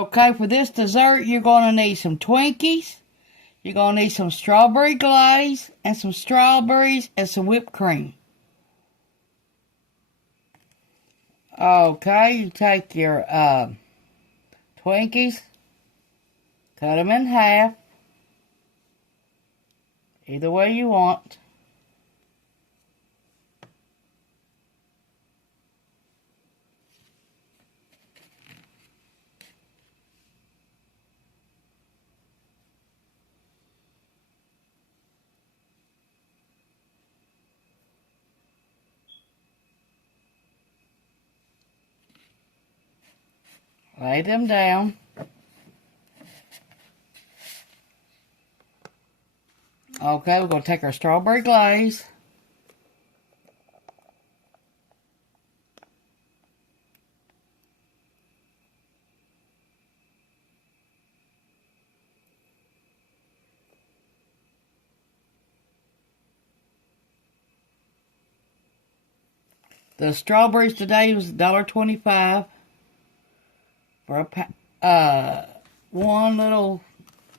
Okay, for this dessert, you're going to need some Twinkies. You're going to need some strawberry glaze and some strawberries and some whipped cream. Okay, you take your Twinkies, cut them in half, either way you want. Lay them down. Okay, we're going to take our strawberry glaze. The strawberries today was $1.25 for one little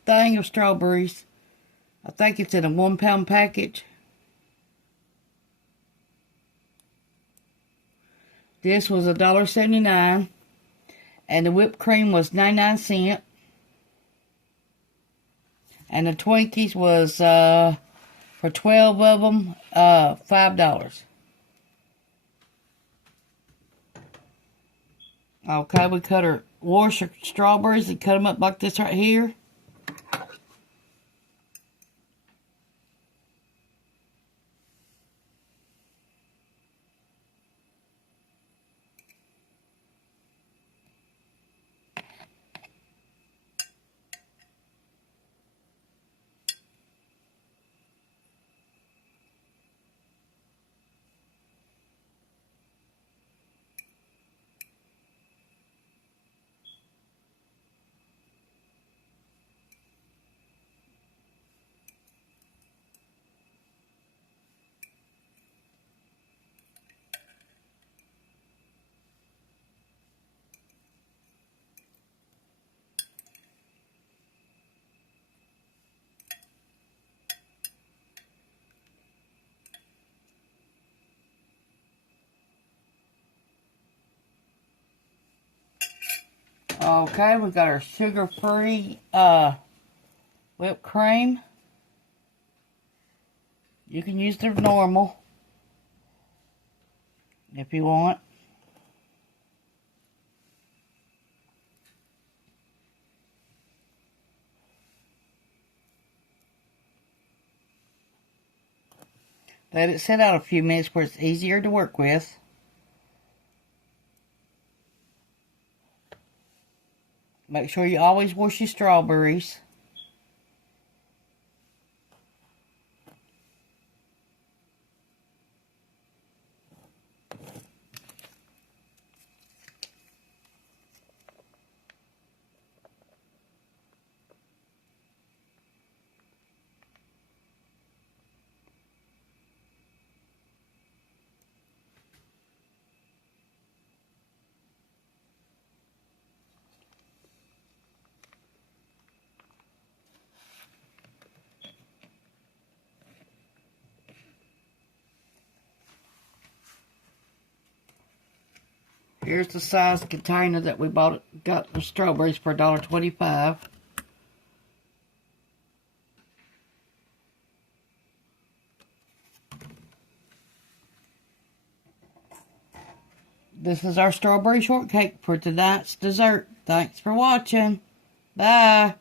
thing of strawberries. I think it's in a 1 pound package. This was $1.79, and the whipped cream was 99¢, and the Twinkies was for 12 of them $5. Okay, we wash our strawberries and cut them up like this right here. Okay, we got our sugar-free whipped cream. You can use the normal if you want. Let it sit out a few minutes where it's easier to work with. Make sure you always wash your strawberries. Here's the size container that we got the strawberries for $1.25. This is our strawberry shortcake for tonight's dessert. Thanks for watching. Bye.